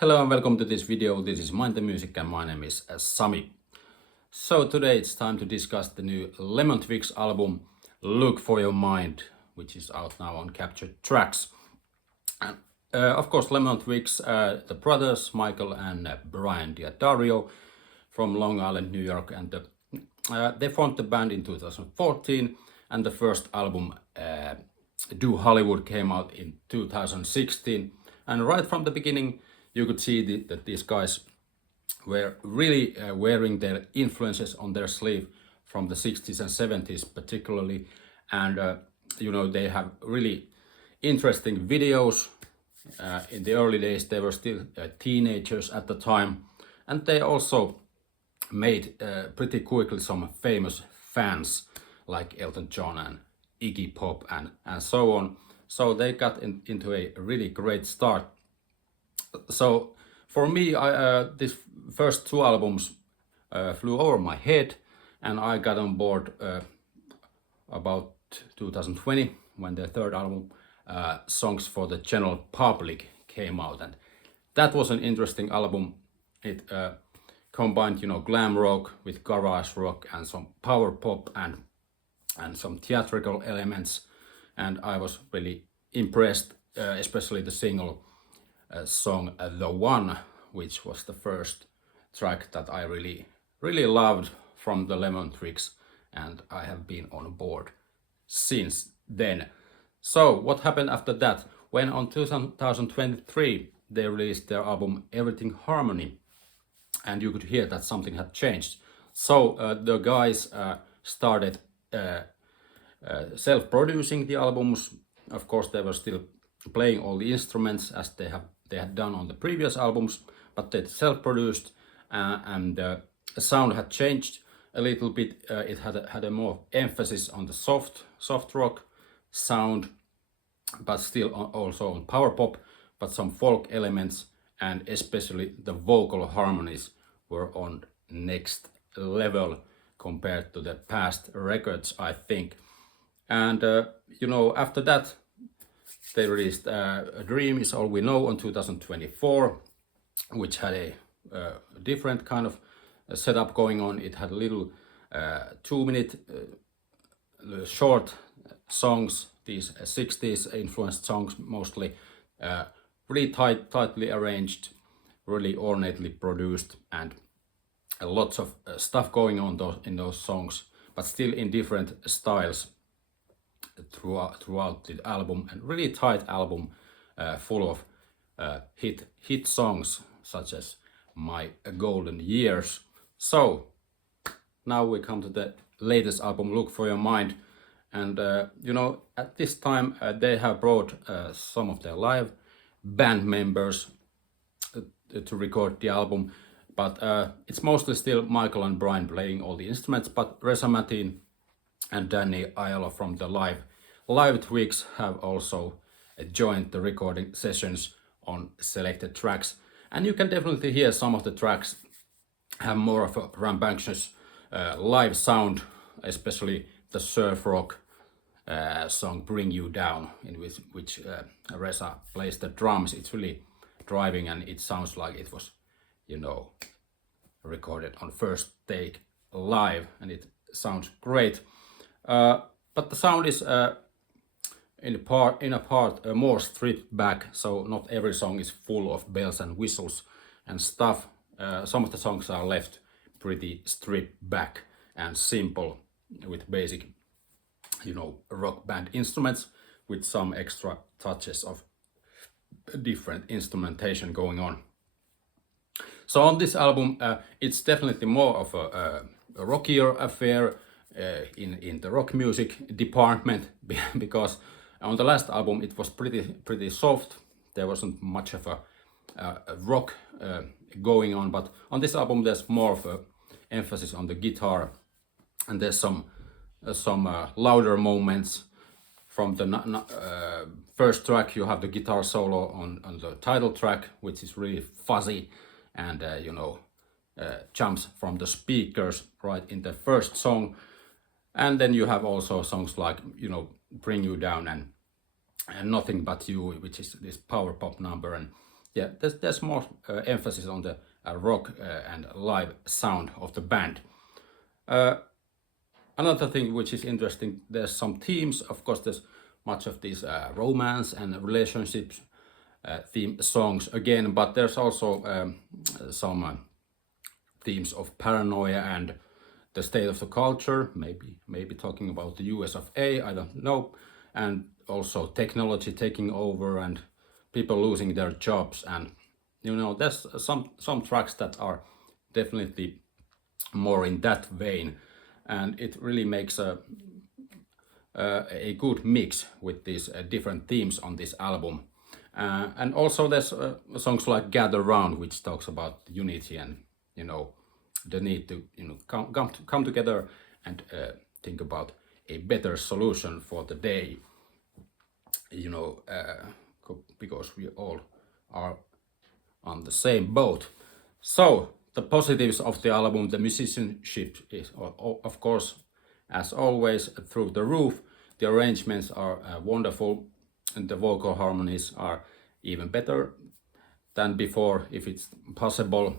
Hello and welcome to this video. This is Mind the Music and my name is Sami. So today it's time to discuss the new Lemon Twigs album Look for Your Mind, which is out now on Captured Tracks. And of course Lemon Twigs, the brothers Michael and Brian Diadario from Long Island, New York, and they formed the band in 2014, and the first album Do Hollywood came out in 2016. And right from the beginning you could see that these guys were really wearing their influences on their sleeve from the 60s and 70s particularly, and they have really interesting videos. In the early days they were still teenagers at the time, and they also made pretty quickly some famous fans like Elton John and Iggy Pop and so on. So they got into a really great start. So for me, these first two albums flew over my head, and I got on board about 2020 when the third album, Songs for the General Public, came out, and that was an interesting album. It combined, glam rock with garage rock and some power pop and some theatrical elements, and I was really impressed, especially the single song The One, which was the first track that I really loved from the Lemon Twigs, and I have been on board since then. So what happened after that? When on 2023 they released their album Everything Harmony, and you could hear that something had changed. So the guys started self-producing the albums. Of course they were still playing all the instruments as they had done on the previous albums, but they self-produced, and the sound had changed a little bit. It had a more emphasis on the soft rock sound, but still also on power pop, but some folk elements, and especially the vocal harmonies were on next level compared to the past records, I think. And after that they released A Dream Is All We Know on 2024, which had a different kind of setup going on. It had little 2-minute short songs, these 60s influenced songs mostly, really tightly arranged, really ornately produced, and lots of stuff going on in those songs, but still in different styles throughout the album, and really tight album full of hit songs such as My Golden Years. So now we come to the latest album, Look for Your Mind, and at this time they have brought some of their live band members to record the album, but it's mostly still Michael and Brian playing all the instruments, but Reza Matin and Danny Ayala from the Live Twigs have also joined the recording sessions on selected tracks, and you can definitely hear some of the tracks have more of a rambunctious live sound, especially the surf rock song Bring You Down, in which Reza plays the drums. It's really driving, and it sounds like it was recorded on first take live, and it sounds great, but the sound is in a part more stripped back, so not every song is full of bells and whistles and stuff. Some of the songs are left pretty stripped back and simple, with basic rock band instruments with some extra touches of different instrumentation going on. So on this album it's definitely more of a rockier affair in the rock music department, because on the last album it was pretty soft. There wasn't much of a rock going on, but on this album there's more of a emphasis on the guitar, and there's some louder moments. From the first track you have the guitar solo on the title track, which is really fuzzy and jumps from the speakers right in the first song. And then you have also songs like Bring You Down and Nothing But You, which is this power pop number, and yeah, there's more emphasis on the rock and live sound of the band. Uh, Another thing which is interesting, there's some themes. Of course, there's much of these romance and relationships theme songs again, but there's also some themes of paranoia and the state of the culture, maybe talking about the US of A, I don't know, and also technology taking over and people losing their jobs, and there's some tracks that are definitely more in that vein, and it really makes a good mix with these different themes on this album. And also there's songs like Gather Round, which talks about unity and the need to come together and think about a better solution for the day, because we all are on the same boat. So the positives of the album, the musicianship is of course, as always, through the roof. The arrangements are wonderful, and the vocal harmonies are even better than before, if it's possible.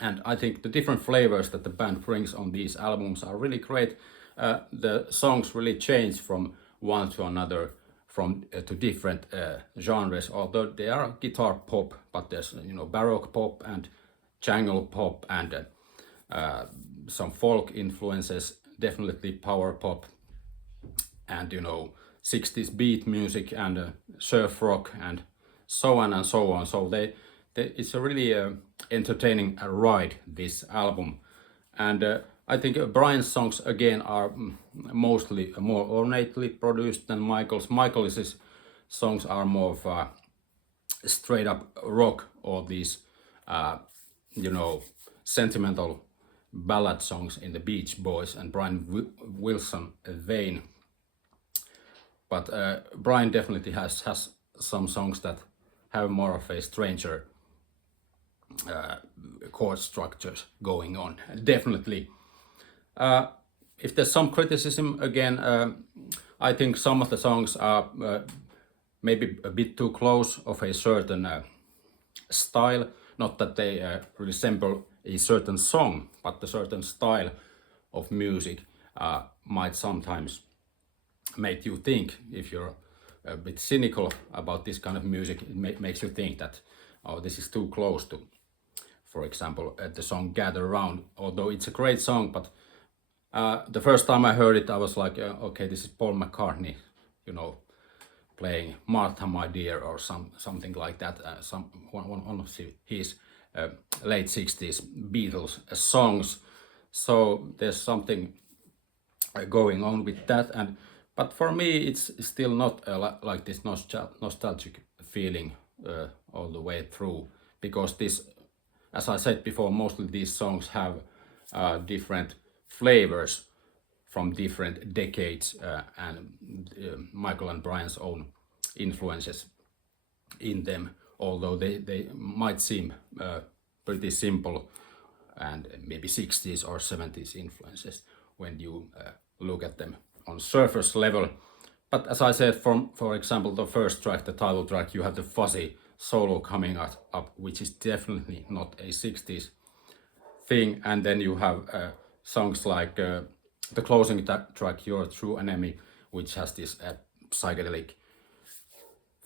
And I think the different flavors that the band brings on these albums are really great. The songs really change from one to another, from to different genres. Although they are guitar pop, but there's baroque pop and jangle pop and some folk influences, definitely power pop, and 60s beat music and surf rock and so on and so on. So it's a really entertaining ride, this album. And I think Brian's songs again are mostly more ornately produced than Michael's. Michael's songs are more of straight up rock, or these sentimental ballad songs in the Beach Boys and Brian Wilson vein. But Brian definitely has some songs that have more of a stranger chord structures going on, definitely. If there's some criticism, again, I think some of the songs are maybe a bit too close of a certain style. Not that they resemble a certain song, but the certain style of music might sometimes make you think, if you're a bit cynical about this kind of music, it makes you think that, oh, this is too close to, for example, the song Gather Round. Although it's a great song, but the first time I heard it, I was like, okay, this is Paul McCartney, playing Martha, My Dear, or something like that. One of his late 60s Beatles songs. So there's something going on with that. But for me, it's still not like this nostalgic feeling all the way through, because this, as I said before, mostly these songs have different flavors from different decades and Michael and Brian's own influences in them, although they might seem pretty simple and maybe 60s or 70s influences when you look at them on surface level. But as I said, for example, the first track, the title track, you have the fuzzy solo coming up, which is definitely not a 60s thing. And then you have songs like the closing track, Your True Enemy, which has this psychedelic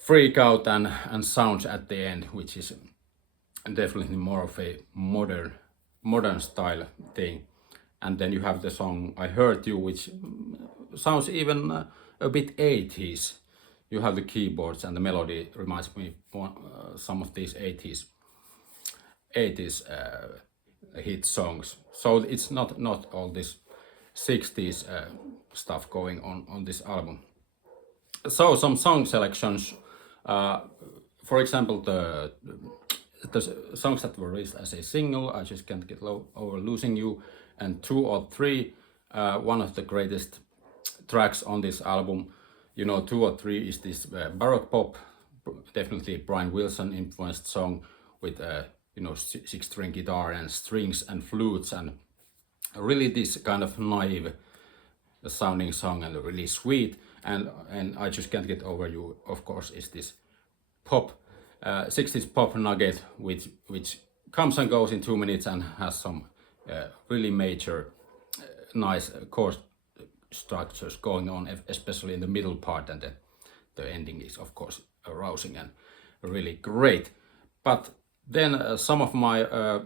freak out and sounds at the end, which is definitely more of a modern style thing. And then you have the song I Hurt You, which sounds even a bit 80s. You have the keyboards, and the melody reminds me some of these 80s hit songs. So it's not all this 60s stuff going on this album. So some song selections, for example, the songs that were released as a single, I Just Can't Get Over Losing You, and 2 or 3, one of the greatest tracks on this album. 2 or 3 is this baroque pop, definitely Brian Wilson influenced song with 6-string guitar and strings and flutes, and really this kind of naive sounding song and really sweet. And I Just Can't Get Over You, of course, is this pop 60s pop nugget which comes and goes in 2 minutes and has some really major nice chord structures going on, especially in the middle part, and the ending is of course arousing and really great. But then some of my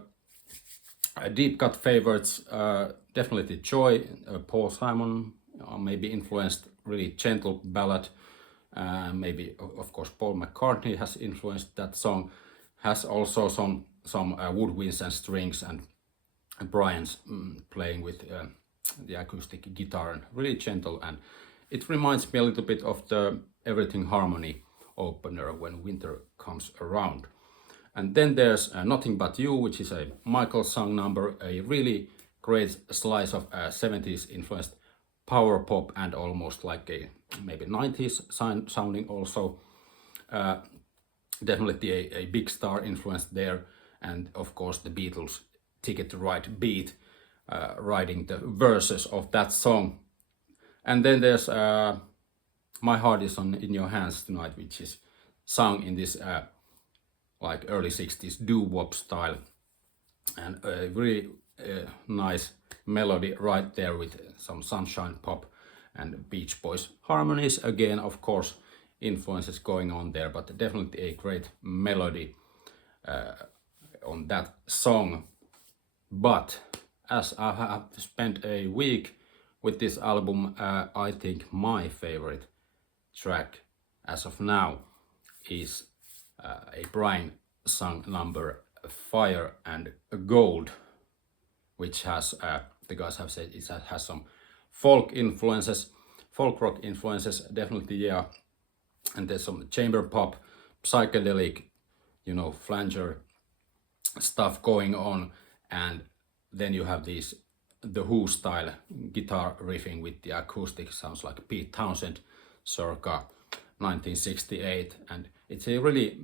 deep cut favorites, definitely Joy, Paul Simon, maybe influenced, really gentle ballad. Maybe of course Paul McCartney has influenced that song. Has also some woodwinds and strings, and Brian's playing with the acoustic guitar, and really gentle, and it reminds me a little bit of the Everything Harmony opener, When Winter Comes Around. And then there's Nothing But You, which is a Michael song number, a really great slice of 70s influenced power pop, and almost like a maybe 90s sounding also. Definitely a big star influence there, and of course the Beatles' Ticket to Ride beat, writing the verses of that song. And then there's My Heart Is in Your Hands Tonight, which is sung in this like early 60s doo-wop style, and a really nice melody right there with some sunshine pop and Beach Boys harmonies again, of course influences going on there, but definitely a great melody on that song. But as I have spent a week with this album, I think my favorite track as of now is a Brian song number, Fire and Gold, which has, the guys have said, it has some folk influences, folk rock influences, definitely, yeah. And there's some chamber pop, psychedelic, flanger stuff going on. And then you have these, the Who style guitar riffing with the acoustic, sounds like Pete Townsend circa 1968. And it's a really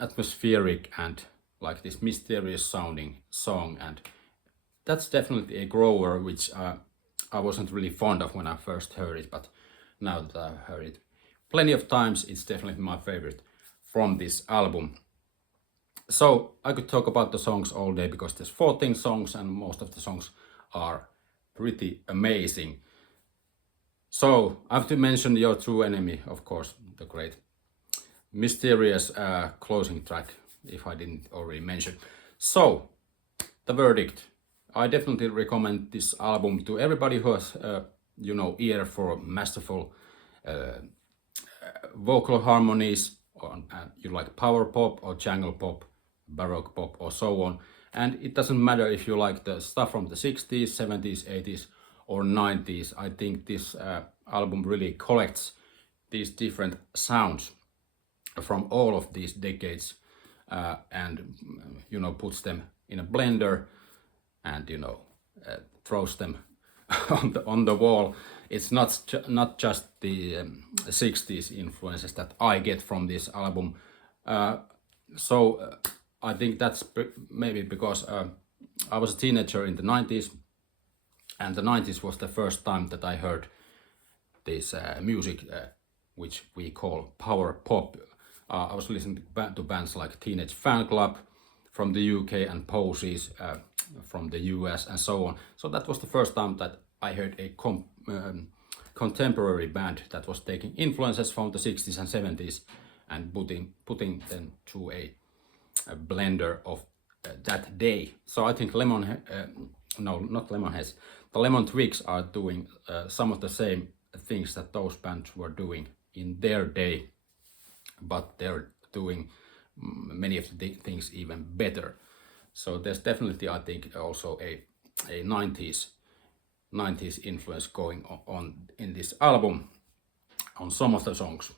atmospheric and like this mysterious sounding song. And that's definitely a grower, which I wasn't really fond of when I first heard it, but now that I've heard it plenty of times, it's definitely my favorite from this album. So I could talk about the songs all day, because there's 14 songs and most of the songs are pretty amazing. So I have to mention Your True Enemy, of course, the great mysterious closing track, if I didn't already mention. So the verdict, I definitely recommend this album to everybody who has ear for masterful vocal harmonies, or you like power pop or jungle pop, baroque pop, or so on. And it doesn't matter if you like the stuff from the 60s, 70s, 80s, or 90s. I think this album really collects these different sounds from all of these decades, and puts them in a blender, and throws them on the wall. It's not just the 60s influences that I get from this album. So I think that's maybe because I was a teenager in the 90s, and the 90s was the first time that I heard this music, which we call power pop. I was listening to bands like Teenage Fan Club from the UK and Posies from the US and so on. So that was the first time that I heard a contemporary band that was taking influences from the 60s and 70s and putting them through a blender of that day. So I think the Lemon Twigs are doing some of the same things that those bands were doing in their day, but they're doing many of the things even better. So there's definitely, I think, also a 90s influence going on in this album on some of the songs.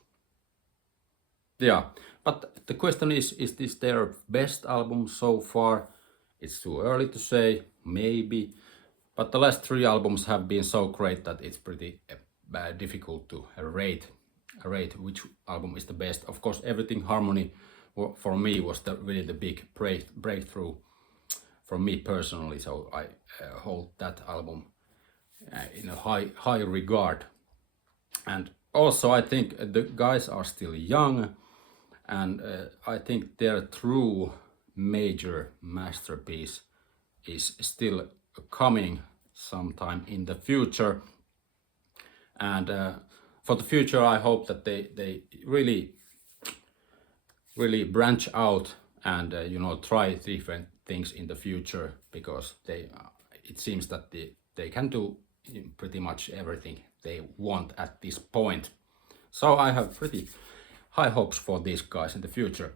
Yeah, but the question is this their best album so far? It's too early to say, maybe, but the last 3 albums have been so great that it's pretty difficult to rate which album is the best. Of course, Everything Harmony for me was really the big breakthrough for me personally, so I hold that album in a high regard. And also I think the guys are still young, and I think their true major masterpiece is still coming sometime in the future. And for the future, I hope that they really branch out and try different things in the future, because it seems that they can do pretty much everything they want at this point. So I have pretty high hopes for these guys in the future.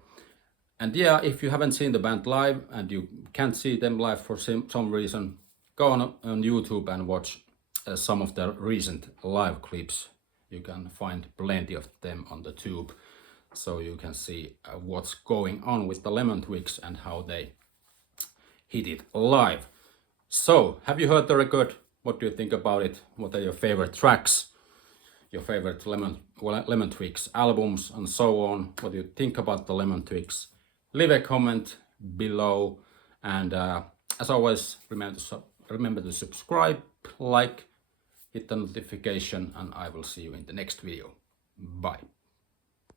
And yeah, if you haven't seen the band live and you can't see them live for some reason, go on YouTube and watch some of their recent live clips. You can find plenty of them on the tube, so you can see what's going on with the Lemon Twigs and how they hit it live. So, have you heard the record? What do you think about it? What are your favorite tracks? Your favorite Lemon Twigs albums and so on? What do you think about the Lemon Twigs? Leave a comment below, and as always, remember to subscribe, like, hit the notification, and I will see you in the next video. Bye.